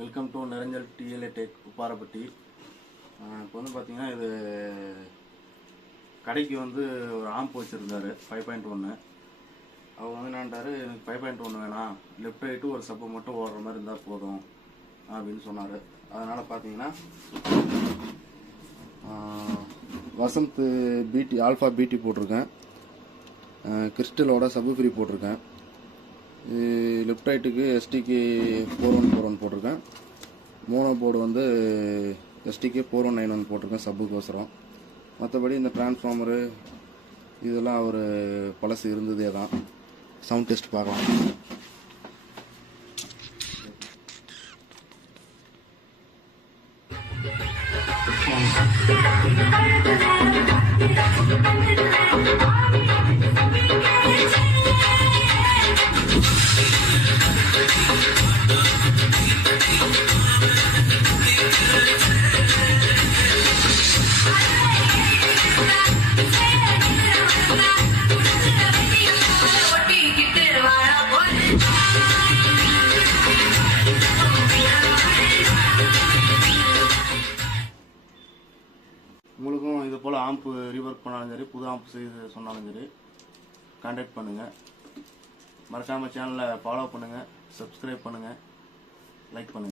Welcome to Niranjal DLA tech Upparapatti. இப்போ வந்து பார்த்தீங்கன்னா இது கடைக்கு வந்து ஒரு ஆம்ப் வச்சுருந்தாரு 5.1. அவர் வந்து என்னன்ட்டார், எனக்கு 5.1 வேணாம், லெஃப்ட் ரைட்டு ஒரு சப்பு மட்டும் ஓடுற மாதிரி இருந்தால் போதும் அப்படின்னு சொன்னார். அதனால் பார்த்தீங்கன்னா வசந்த் பிடி ஆல்ஃபா பிடி போட்டிருக்கேன், கிறிஸ்டலோட சப்பு ஃப்ரீ போட்டிருக்கேன். லெஃப்ட் ரைட்டுக்கு எஸ்டிக்கு 4141 போட்டிருக்கேன். மோனோ போர்டு வந்து எஸ்டிக்கு 4191 போட்டிருக்கேன் சப்புக்கோசரம். மற்றபடி இந்த டிரான்ஸ்ஃபார்மரு இதெல்லாம் ஒரு பழசு இருந்ததே தான். சவுண்ட் டெஸ்ட் பார்க்கலாம். உங்களுக்கும் இது போல் ஆம்ப் ரீவொர்க் பண்ணாலும் சரி, புது ஆம்ப் செய்து சொன்னாலும் சரி, கான்டாக்ட் பண்ணுங்கள். மறக்காமல் சேனலை ஃபாலோ பண்ணுங்கள், சப்ஸ்கிரைப் பண்ணுங்கள், லைக் பண்ணுங்கள்.